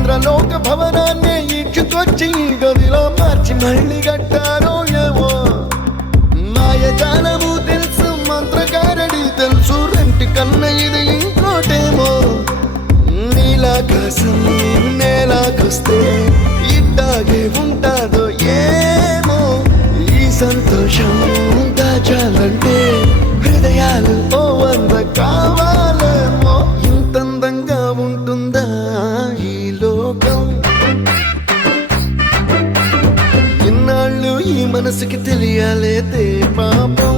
ఇంద్రలోక భవనాన్ని ఈడ్చుకొచ్చి గదిలో మార్చి మళ్ళీ కట్టారో ఏమో మాయజాలము తెలుసు మంత్రకారడి తెలుసు రెంటి కన్న ఇది ఇంకోటేమో నీలాకాశం నేలాకొస్తే ఇట్టాగే ఉంటాదో ఏమో ఈ సంతోషం దాచాలంటే హృదయాలు ఓ వంద కావాలేమో ఇంతందంగా ఉంటుందా ఈ లోకం ఇన్నాళ్ళు ఈ మనసుకి తెలియాలేదే పాపం